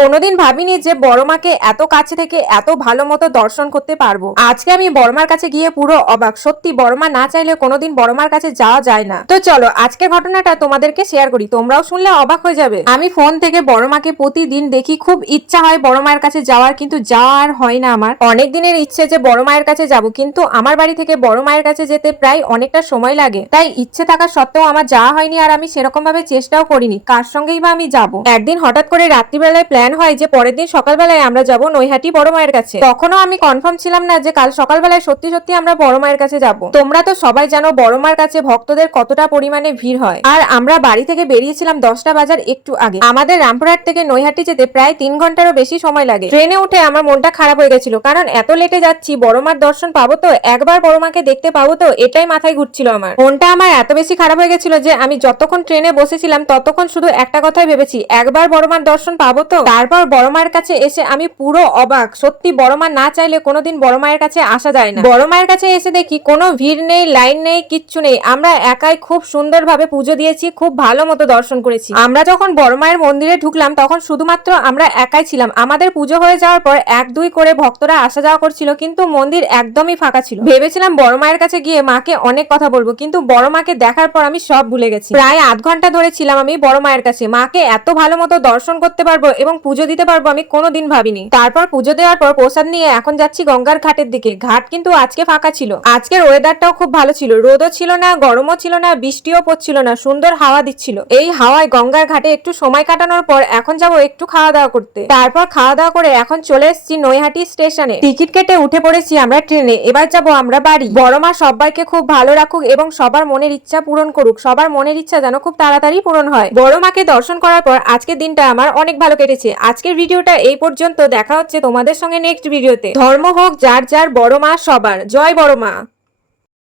কোনোদিন ভাবিনি যে বড় মাকে এত কাছে থেকে এত ভালো মতো দর্শন করতে পারবো। আজকে আমি বড় মার কাছে গিয়ে পুরো অবাক। সত্যি বড় মা না চাইলে কোনোদিন বড় মার কাছে যাওয়া যায় না। তো চলো আজকের ঘটনাটা তোমাদেরকে শেয়ার করি, তোমরাও শুনলে অবাক হয়ে যাবে। আমি ফোন থেকে বড় মাকে প্রতিদিন দেখি, খুব ইচ্ছা হয় বড় মায়ের কাছে যাওয়ার, কিন্তু যাওয়া আর হয় না। আমার অনেক দিনের ইচ্ছে যে বড় মায়ের কাছে যাব, কিন্তু আমার বাড়ি থেকে বড় মায়ের কাছে যেতে প্রায় অনেকটা সময় লাগে। তাই ইচ্ছে থাকা সত্ত্বেও আমার যাওয়া হয়নি, আর আমি সেরকম ভাবে চেষ্টাও করিনি কার সঙ্গেই বা আমি যাব। একদিন হঠাৎ করে রাত্রিবেলায় প্ল্যান হয় যে পরের দিন সকালবেলায় আমরা যাব নৈহাটি বড় মায়ের কাছে। তখনও আমি কনফার্ম ছিলাম না যে কাল সকালবেলায় সত্যি সত্যি আমরা বড় মায়ের কাছে যাব। তোমরা তো সবাই জানো বড় মার কাছে ভক্তদের কতটা পরিমাণে ভিড় হয়। আর আমরা বাড়ি থেকে বেরিয়েছিলাম 10টা বাজার একটু আগে। আমাদের রামপুরহাট থেকে নৈহাটি যেতে প্রায় 3 ঘন্টারও বেশি সময় লাগে। ট্রেনে উঠে আমার মনটা খারাপ হয়ে গেছিল, কারণ এত লেটে যাচ্ছি, বড় মার দর্শন পাবো তো, একবার বড় মাকে দেখতে পাবো তো, এটাই মাথায় ঘুরছিল আমার। মনটা আমার এত বেশি খারাপ হয়ে গেছিল যে আমি যতক্ষণ ট্রেনে বসেছিলাম ততক্ষণ শুধু একটা কথাই ভেবেছি, একবার বড় মার দর্শন পাবো তো। তারপর বড় মায়ের কাছে এসে আমি পুরো অবাক। সত্যি বড় মা না চাইলে কোনোদিন বড় মায়ের কাছে আসা যায় না। বড় মায়ের কাছে এসে দেখি কোনো ভিড় নেই, লাইন নেই, কিচ্ছু নেই। আমরা একাই খুব সুন্দরভাবে পুজো দিয়েছি, খুব ভালো মতো দর্শন করেছি। আমরা যখন বড় মায়ের মন্দিরে ঢুকলাম তখন শুধুমাত্র আমরা একাই ছিলাম। আমাদের পুজো হয়ে যাওয়ার পর 1-2 করে ভক্তরা আসা যাওয়া করছিল, কিন্তু মন্দির একদমই ফাঁকা ছিল। ভেবেছিলাম বড় মায়ের কাছে গিয়ে মাকে অনেক কথা বলবো, কিন্তু বড় মাকে দেখার পর আমি সব ভুলে গেছি। প্রায় আধ ঘন্টা ধরে ছিলাম আমি বড় মায়ের কাছে। মাকে এত ভালো মতো দর্শন করতে পারবো এবং পুজো দিতে পারবো আমি কোনোদিন ভাবিনি। তারপর পুজো দেওয়ার পর প্রসাদ নিয়ে এখন যাচ্ছি গঙ্গার ঘাটের দিকে। ঘাট কিন্তু আজকে ফাঁকা ছিল। আজকের ওয়েদারটাও খুব ভালো ছিল, রোদও ছিল না, গরমও ছিল না, বৃষ্টিও পড়ছিল না, সুন্দর হাওয়া দিচ্ছিল। এই হাওয়ায় গঙ্গার ঘাটে একটু সময় কাটানোর পর এখন যাব একটু খাওয়া দাওয়া করতে। তারপর খাওয়া দাওয়া করে এখন চলে এসেছি নৈহাটি স্টেশনে। টিকিট কেটে উঠে পড়েছি আমরা ট্রেনে। এবার যাব আমরা বাড়ি। বড় মা সবাইকে খুব ভালো রাখুক এবং সবার মনের ইচ্ছা পূরণ করুক। সবার মনের ইচ্ছা যেন খুব তাড়াতাড়ি পূরণ হয়। বড় মাকে দর্শন করার পর আজকের দিনটা আমার অনেক ভালো কেটেছে। আজকের ভিডিওটা এই পর্যন্ত। দেখা হচ্ছে তোমাদের সঙ্গে নেক্সট ভিডিওতে। ধর্ম হোক যার যার, বড় মা সবার। জয় বড় মা।